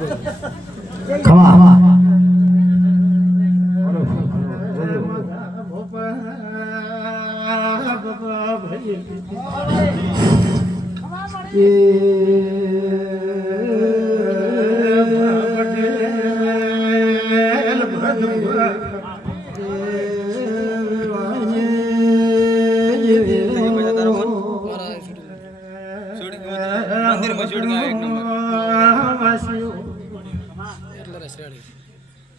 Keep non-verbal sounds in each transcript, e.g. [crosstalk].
ખમા ખમા મંદિરમાં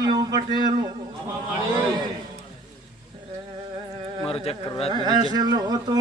ભાઈ પટેલું મારું ચેક કરો રાત એસલો તો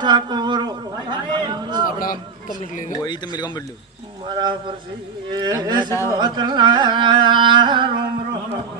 ઠાકોરો. આપડા કમ્પ્લીટ લઈ લો. એ તમે કમ્પ્લીટ લો મારા પર રોમ રોમ.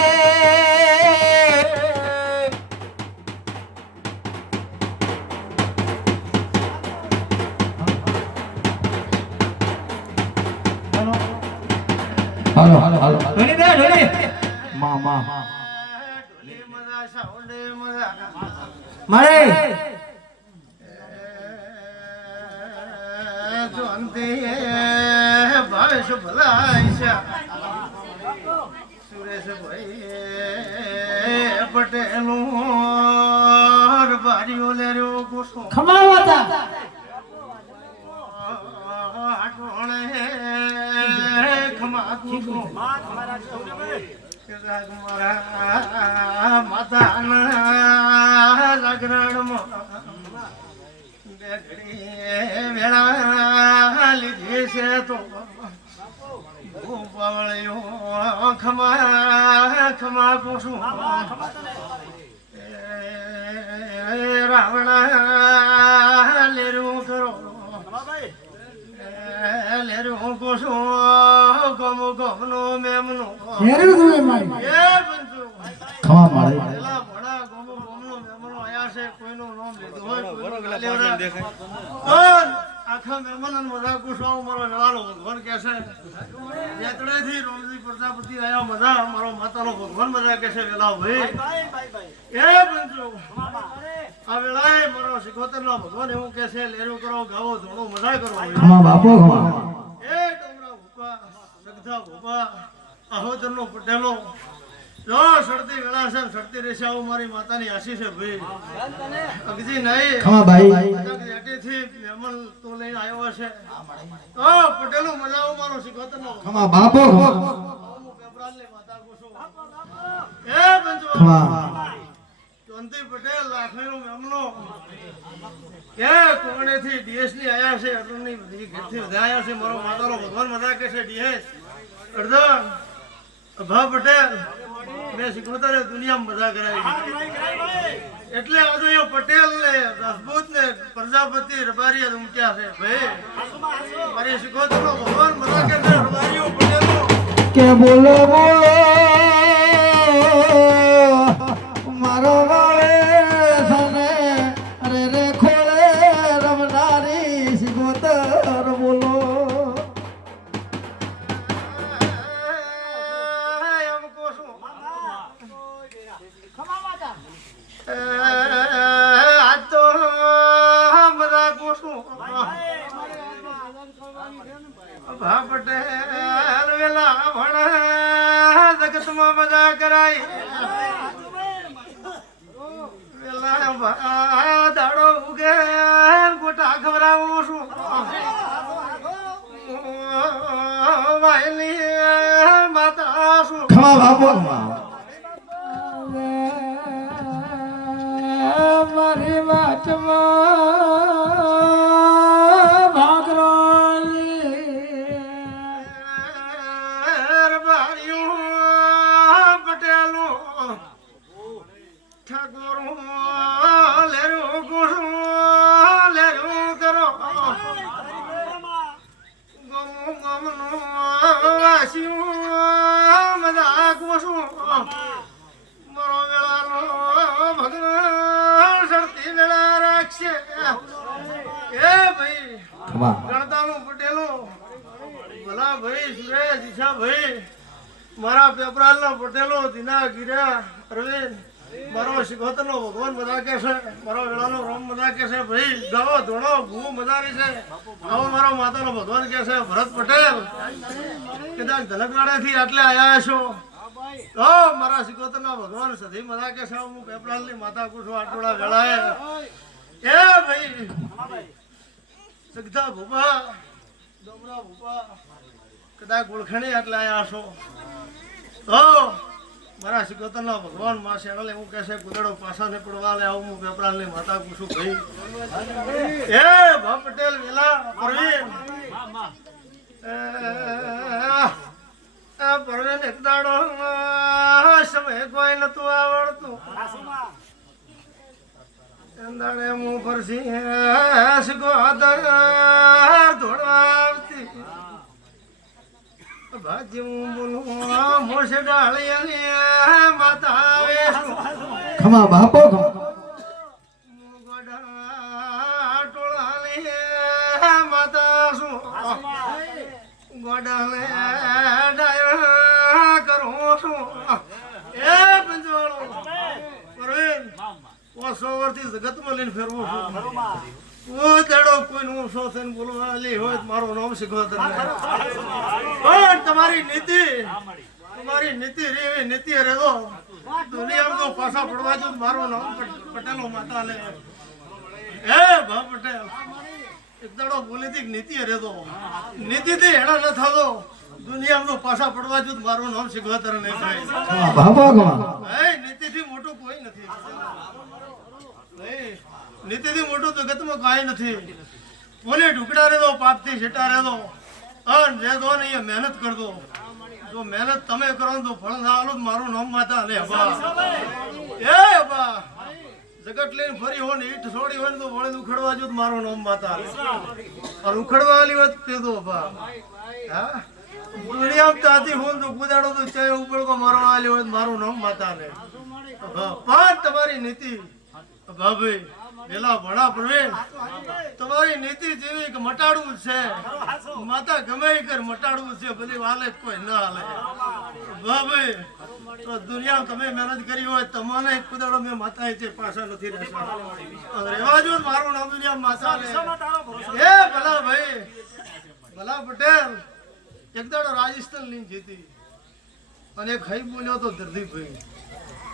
હલો હાલો ઢોલી દે ઢોલી માં માં. ઢોલી મજા સાઉન્ડે મજા મારે. જોંતે ભાવેશ ભલાઈશા સુરેશભાઈ પટેલું બારીઓ લેર્યો ગુસ્સો ખમાવાતા આટોણે માતાના વેળા લીધી છે તો ગોપાવળિયો ખમા ખમા પૂછું. રાવણા લેરું કરો. લેરું પૂછું. ગમો ગમનો મેમનો હેરું જોઈ મારી એ બંધુ. ખમા મારે પેલા ભણા ગમો ગમનો મેમનો આયા છે કોઈનું નામ લીધું હોય કોઈનું ગાલેવડા પણ આખા મહેમાન મજા કુશવાઓ મારો વેળાનો ભગવાન કે છે. જેતડેથી રોમજી પ્રજાપતિ આયા મજા મારો માતાનો ભગવાન મજા કે છે વેલા ભાઈ. એ બંધુ આ વેળાએ મારો સિકોતરનો ભગવાન એવું કે છે લેરું કરો ગાવો ધોણો મજા કરો. ભાઈ. ખમા બાપો ખમા એ ડમરા ભૂપા સગધા ભૂપા આહોદરનો પટેલો. જો સડતી વેળા છે ને સડતી આવું મારી માતાની આશી છે ભાઈ. અગજી નહીં. ખમા ભાઈ. એટેથી મહેમાન તો લઈને આવ્યો છે. તો પટેલો મજાઓ મારો સિકોતરનો ખમા બાપો. એ બંજવા ખમા. ચોંતી પટેલ લાખણીનો મેમનો કે કોણેથી ની આયા છે અરુણની બધી ઘરથી બધા આયા છે. મારો માતાનો ભગવાન મજા કે છે DS અર્ધન અભા પટેલ મેં સિકોતરે દુનિયામાં મજા કરાવી. એટલે આજે એ પટેલ ને રાજપૂત ને પ્રજાપતિ રબારી મૂક્યા છે. ભાઈ, મારી નો ભગવાન મજા કે રબારીઓ, પટેલો. કે બોલો બોલો. જગતમાં મજા કરાય. દાડો ઉગે ગોટા ખવડાવું છું. માતા છું. ખમા બાપો. મારી વાતમાં વાસ્યું મજા કુસું મરો વેળાનો ભગવાન શરતી વેળા રાખશે એ ભાઈ ગણતાનું પટેલો ભલા ભાઈ સુરેશ ઈશા ભાઈ મારા પેપરાલનો પટેલો દિના ગીરા, અરવિંદ મારો શિકોતરનો ભગવાન બધા કે છે, મારો વેળાનો રોમ બધા કે છે, ભાઈ, ગાવો, ધોળો ભૂ મજારી છે. આવો મારો માતાનો ભગવાન કે છે, ભરત પટેલ. કદાચ ધલકવાડેથી આટલે આવ્યા છો તો મારા શિકોતરના ભગવાન, સધી મજા કે છે, હું પેપરાલની માતા કુછું આટોળા વેળાએ. એ ભાઈ, સગધા ભૂપા, ડોમરા ભૂપા, કદાચ ગુળખણી આટલે આવ્યા છો તો મારા સિકોતરના ભગવાનમાં હું એવું કહેશે કુદડો પાછા ને પડવા લે આવું હું પેપરાલની માતા પૂછું ભાઈ. એ ભા પટેલ વેલા પરવીન. પરવીન એક દાડો સમય કોઈ નતું આવડતું. અંદાડે હું પરસી શીખો ધોળાવતી ભાજી હું બોલું મોશે ડાળિયાની માતા આવે છું ખમા બાપો ખમા. ગોડા ટોળાની માતા છું ગોડાને ડાયા કરું છું એ પંચવાળો પરવીન વર્ષથી જગતમાં લઈને ફેરવું છું. કોઈ દાડો કોઈનું સો થઈને બોલવા લે હોય મારું નામ શીખવા તમે. તમારી નીતિ તમારી નીતિ રે એવી નીતિ રેદો દુનિયામાં તો પાછા પડવા જો મારું નામ પટ- પટેલો માતા લે. હે ભા પટેલ. એક દાડો બોલી હતી કે નીતિ રેદો નીતિ થી હેડા ન થતો. દુનિયામાં પાછા પડવા જો મારું નામ શીખવા તર નહીં થાય. બાબા હે નીતિથી મોટું કોઈ નથી. નીતિથી મોટું જગતમાં કાંઈ નથી. બોલે ઢુકડા રહેતો પાપથી છેટા રહેતો. અન દો ને એ મહેનત કરતો. જો મહેનત તમે કરો તો ફળ ના આલો મારું નામ માતા લે બા એ બા જગત લઈને ફરી હોય ને ઈટ છોડી હોય ને તો વળે ઉખડવા જો મારો નામ માતા અને ઉખડવા આલી વાત તે દો બા હા? દુનિયામાં તાતી હોય ને તો કુદાડો તો ચાય ઉપર મારવા આલી હોય મારું નામ માતા ને પણ તમારી નીતિ ભાભી પેલા ભણા પ્રવીણ, તમારી નીતિ જેવી મટાડવું છે. માતા ગમે કર મટાડવું છે બધી વાલે કોઈ ના હાલે. ભાભી તો દુનિયા તમે મહેનત કરી હોય, તમને એક કુદાડો મેં માતા છે પાછા નથી રહેતા. રહેવા જો મારું નામ દુનિયા માતા એ ભલા ભાઈ ભલા પટેલ, એક દાડો રાજસ્થાન લઈને જીતી. અને ખાઈ બોલ્યો તો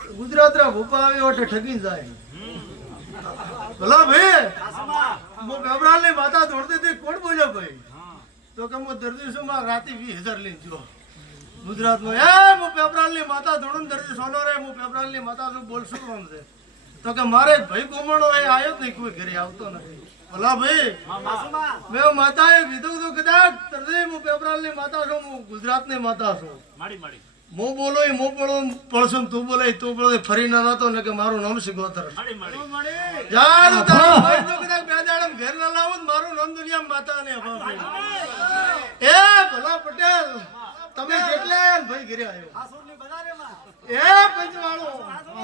દર્દીભાઈ ગુજરાતના ભૂપા આવ્યો ઓટે ઠગી જાય. ભલા ભાઈ હું ગભરાલની માતા દોડતી હતી, કોણ બોલ્યો ભાઈ? તો કે હું દર્દી માં રાતે વીસ હજાર લઈને ગુજરાત નો એ હું પેપરાલની માતા ધોડું દર્દી સોનો રે હું પેપરાલની માતા શું કામ છે? તો કે, મારે ભાઈ કોમણો એ આવ્યો જ નહીં, કોઈ ઘરે આવતો નથી. ભલા ભાઈ, મેં એ કીધું તો કદાચ દર્દી હું પેપરાલની માતા છું હું ગુજરાતની માતા છું. હું બોલો એ હું બોલો પડશું તું બોલે તું બોલે ફરી ના નતો ને કે મારું નામ શીખવતર યાર તો તારા ભાઈ તો કદાચ બે દાડમ ઘેર ના લાવો મારું નામ દુનિયા માતા ને. એ ભલા પટેલ તમે કેટલે ભાઈ ઘરે આવ્યો એ પંચવાળો.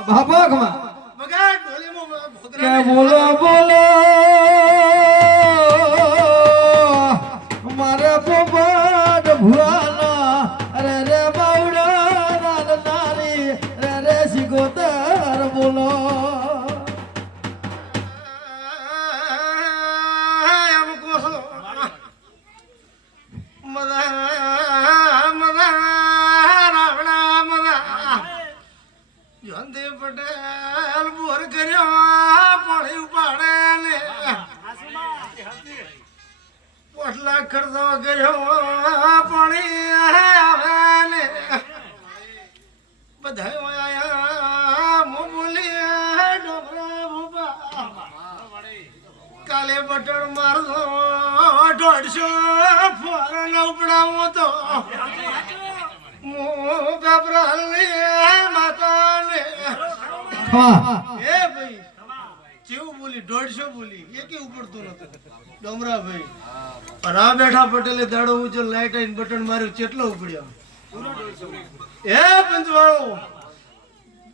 બાપો ખમા બગાડ ઢોલીમાં કે ભોગરાને બોલો બોલો. કેટલા ખર્ચો કર્યો પાણી બધા આયા મોમલી કાલે બટણ મારતો, દોઢસો ફોરન ઉપડાવો તો હું ગભરાલ માતાને. હા. બોલી, દોઢસો બોલી. એ કે ઉપડતું નતું. ડમરા ભાઈ અને આ બેઠા પટેલે દાડો ઉજ્જવલ લાઈટ આવીને બટન માર્યું કેટલો ઉપડ્યો? એ પંચવાળો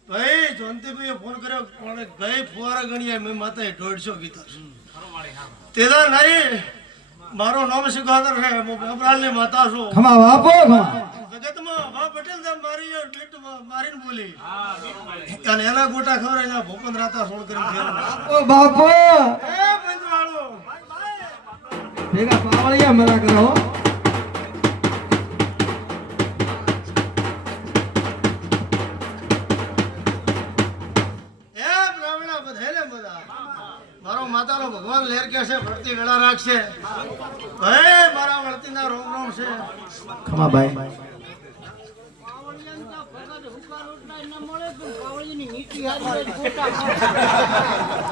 ભાઈ જોનતીભાઈએ ફોન કર્યો પણ ગઈ ફુવારા ગણ્યા? મેં માતા દોઢસો કીધો તેદા નહીં મારો નામ શીખવાદર છે હું બાબરાલની માતા છું. ખમા બાપો ખમા. જગતમાં બા પટેલ સાહેબ મારી બીટ મારીને બોલી. અને એના ગોટા ખબર એના ભૂપંદ રાતા સોળ કરી છે બાપો બાપો. એ પંચવાળો ભેગા પાવળિયા મરા કરો કે છે ભરતી વેળા રાખશે. હે મારા વળતીના રોમ રોમ છે. ખમા ભાઈ [laughs]